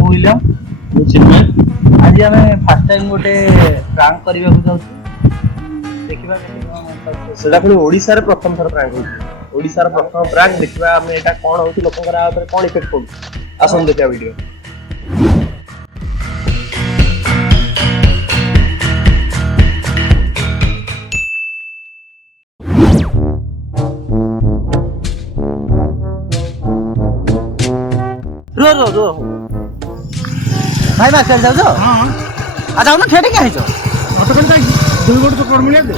William चिन्मय आज आम fast time गोटे प्रांक करने देखा सेटा पुणी ओडिसा रे प्रथम थर प्रांक होची ओडिसा रे प्रथम प्रांक देखिबा हम एटा कोन होची लोकन करा ऊपर कोन इफेक्ट पडु आसन देखिया वीडियो। रो रो रो भाई बात कर जाओ तो हां आ जाओ ना ठेठी क्या है जो ऑटो कर जाई दुई गोट चक्कर मिले दे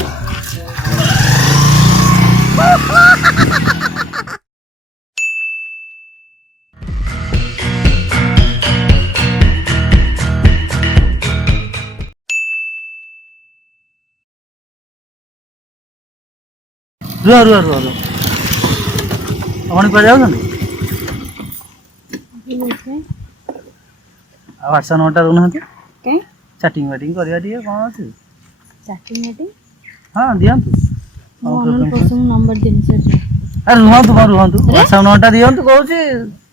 रो रो रो रो अपन पर जाओ ना व्हाट्सएप नोटा रुना के चैटिंग वेटिंग करिया दिए कोन अछि चैटिंग मीटिंग हां दियंतु ऑनलाइन पर्सन नंबर दिन से अरे रुहंतु व्हाट्सएप नोटा दियंतु कहूची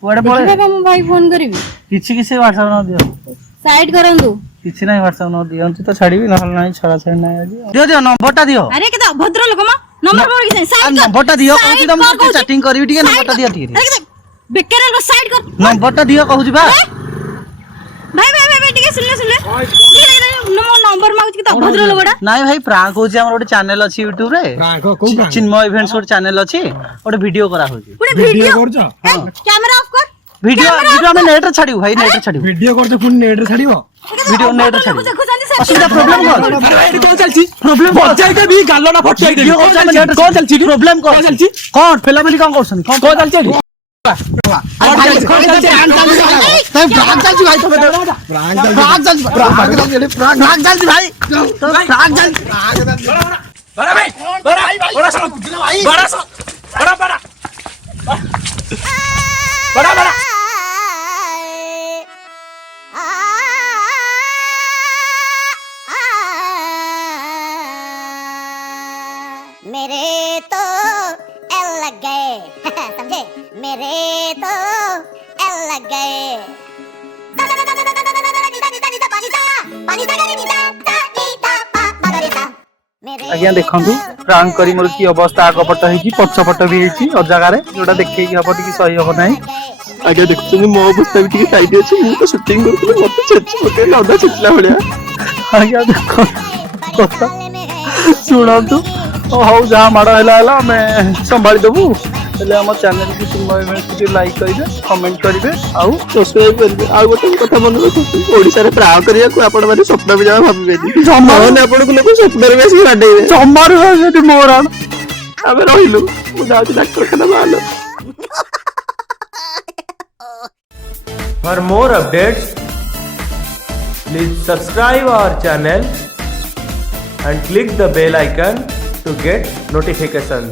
कुआडे पळे देखा हम भाई फोन करबी किछि व्हाट्सएप न दियंतु साइड करंदु किछि नहीं व्हाट्सएप न दियंतु तो छाड़ीबी नहल नहीं छाड़ा छाड़ नहीं आज दियो दियो नंबरटा दियो अरे केता भद्र लोक मा नंबर मोर किछ साइड कर नंबरटा दियो कहूची तुम चैटिंग करबी ठीक नंबरटा दियो ठीक अरे केता बेकर को साइड कर नंबरटा दियो कहूची बा भाई ठीक सुन नंबर मागु केता भद्र लोकडा नहीं भाई प्रांक होची हमर ओटे चैनल अछि YouTube रे प्रांक को प्रांक चिन्मय इवेंट्स ओटे चैनल अछि ओटे वीडियो करा होची पुणे वीडियो वीडियो करछ कैमरा ऑफ कर वीडियो में नेट रे छाड़ियो भाई नेट रे छाड़ियो वीडियो करछ पुणी नेट रे छाड़िबो वीडियो नेट रे छाड़ियो देखो जानी से असुविधा प्रॉब्लम कौन अरे कोन चलची प्रॉब्लम बचाई के भी गालो ना फटाई दे कौन चलची प्रॉब्लम कौन चलची कौन फिल्म कौन करछनी कौन चलची मेरे तो एल लग गए समझे मेरे तो एल लग गए आज्ञा देखंतु प्रांक करी मोर की अवस्था आग पट हेची पछ पट भी हेची और जगह रे जोटा देखै की हबो की सही हबो नाही आगे देखुछनी मो अवस्था भी ठीक साइड अछि मु तो शूटिंग करथले मते छेछि मते लौडा छिटला भलिया आज्ञा देखो कथा सुनंतु ओ हौ जा माड़ हैला मैं संभाली देबू हेले हम चैनल की चिन्मय इवेंट्स के लाइक करिवे कमेंट करिवे आउ सब्सक्राइब करिवे आ गोटे कथा मन रखु ओडिसा रे प्रांक करिया को आपण माने स्वप्न भी जा भाबिबेनी जमाने आपण को लोक स्वप्न रे बेसी बाडे चमार सेठी मोरान आबे रहिलु मु जाउची डाक्टरखाना बालो। For more updates, please subscribe our channel and click the bell icon to get notifications.